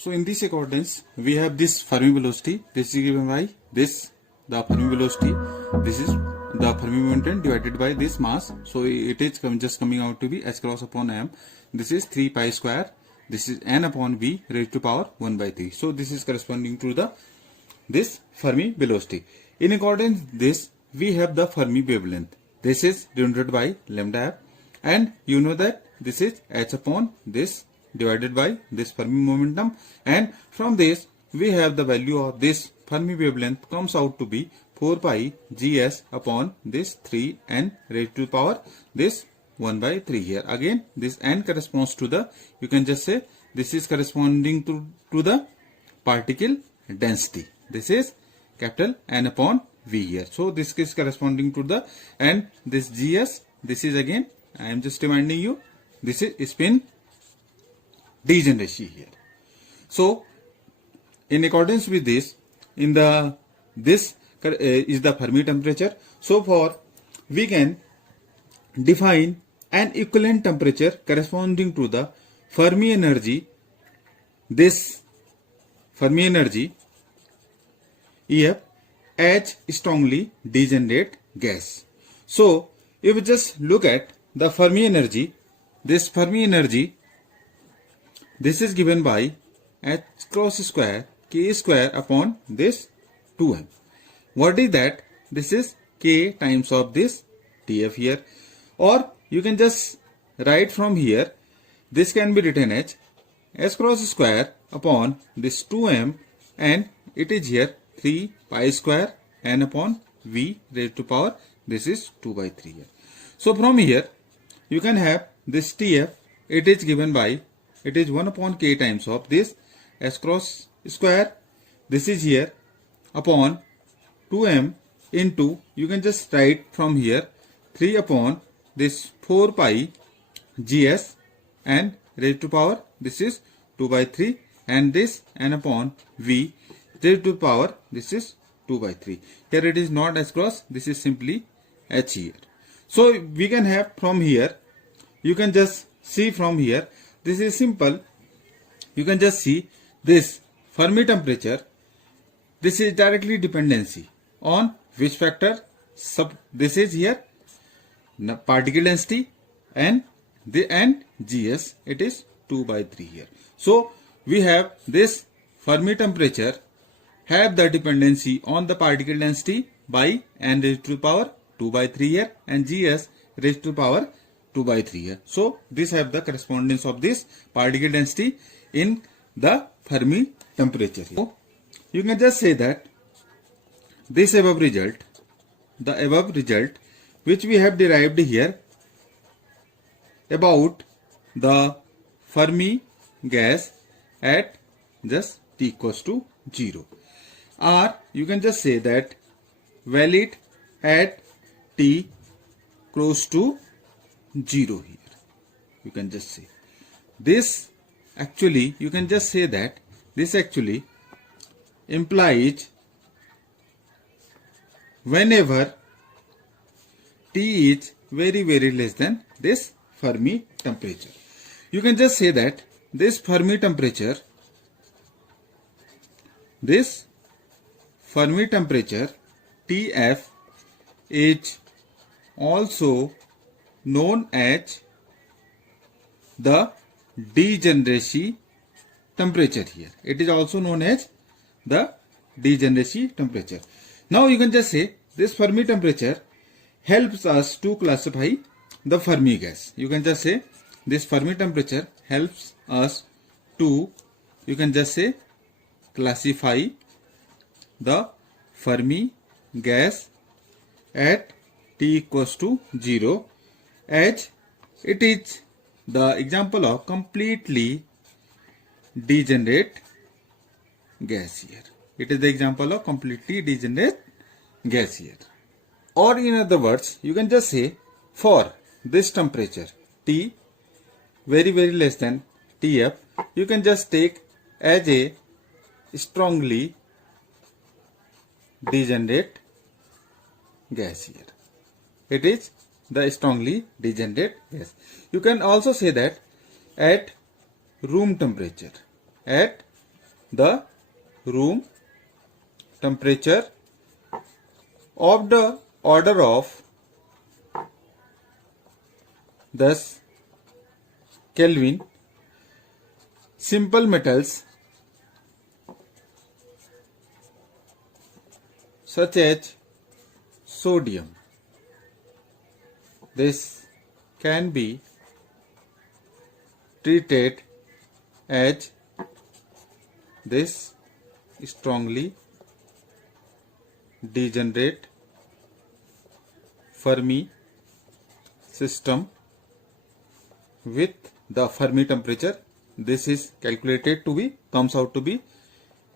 So in this accordance, we have this Fermi velocity. This is given by this, the Fermi velocity. This is the Fermi momentum divided by this mass. So it is just coming out to be h cross upon m. This is 3 pi square. This is n upon v raised to power 1 by 3. So this is corresponding to the this Fermi velocity. In accordance this, we have the Fermi wavelength. This is denoted by lambda f, and you know that this is h upon this divided by this Fermi momentum, and from this we have the value of this Fermi wavelength comes out to be 4 pi gs upon this 3n raised to power this 1 by 3 here. Again this n corresponds to the, you can just say this is corresponding to the particle density. This is capital N upon V here. So this is corresponding to the, and this gs, this is again, I am just reminding you, this is spin degeneracy here. So in accordance with this, in the this is the Fermi temperature. So for we can define an equivalent temperature corresponding to the Fermi energy. This Fermi energy EF as strongly degenerate gas. So if we just look at the Fermi energy, this Fermi energy, this is given by h cross square k square upon this 2m. What is that? This is k times of this Tf here, or you can just write from here, this can be written as h cross square upon this 2m, and it is here 3 pi square n upon v raised to power, this is 2 by 3 here. So from here you can have this Tf, it is given by, it is 1 upon k times of this h cross square, this is here upon 2m into, you can just write from here 3 upon this 4 pi gs and raised to power, this is 2 by 3, and this n upon v raised to power, this is 2 by 3. Here it is not h cross, this is simply h here. So we can have from here, you can just see from here, this is simple. You can just see this Fermi temperature, this is directly dependency on which factor? This is here particle density, and the and gs, it is 2 by 3 here. So we have this Fermi temperature have the dependency on the particle density by n raised to power 2 by 3 here, and gs raised to power 2 by 3 here. So this have the correspondence of this particle density in the Fermi temperature. So you can just say that this above result, the above result which we have derived here about the Fermi gas at just t equals to 0, or you can just say that valid at t close to 0 here. You can just say this actually, you can just say that this actually implies whenever t is very less than this Fermi temperature. You can just say that this Fermi temperature, this Fermi temperature Tf is also known as the degeneracy temperature here. It is also known as the degeneracy temperature. Now you can just say this Fermi temperature helps us to classify the Fermi gas. You can just say this Fermi temperature helps us to, you can just say, classify the Fermi gas at t equals to 0, as it is the example of completely degenerate gas here. It is the example of completely degenerate gas here. Or in other words, you can just say for this temperature T very less than Tf, you can just take as a strongly degenerate gas here. It is the strongly degenerate gas. You can also say that at room temperature, at the room temperature of the order of 10 Kelvin. Simple metals such as sodium, this can be treated as this strongly degenerate Fermi system with the Fermi temperature. This is calculated to be, comes out to be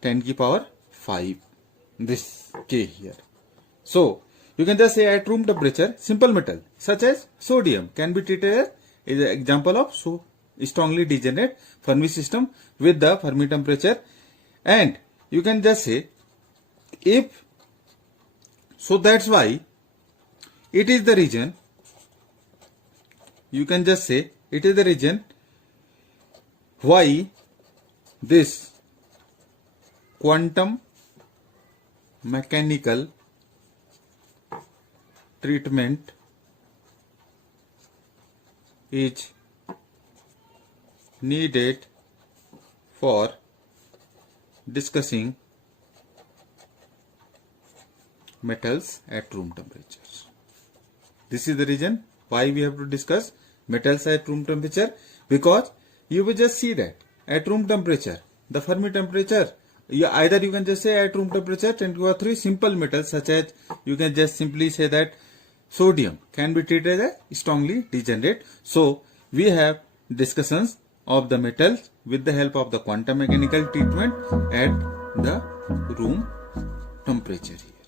10 की power 5, this K here. So you can just say at room temperature, simple metal such as sodium can be treated as an example of so strongly degenerate Fermi system with the Fermi temperature. And you can just say if, so that's why it is the region, you can just say it is the region why this quantum mechanical treatment is needed for discussing metals at room temperature. This is the reason why we have to discuss metals at room temperature, because you will just see that at room temperature, the Fermi temperature, either you can just say at room temperature 10 to the power 3 simple metals such as, you can just simply say that sodium can be treated as strongly degenerate. So we have discussions of the metals with the help of the quantum mechanical treatment at the room temperature here.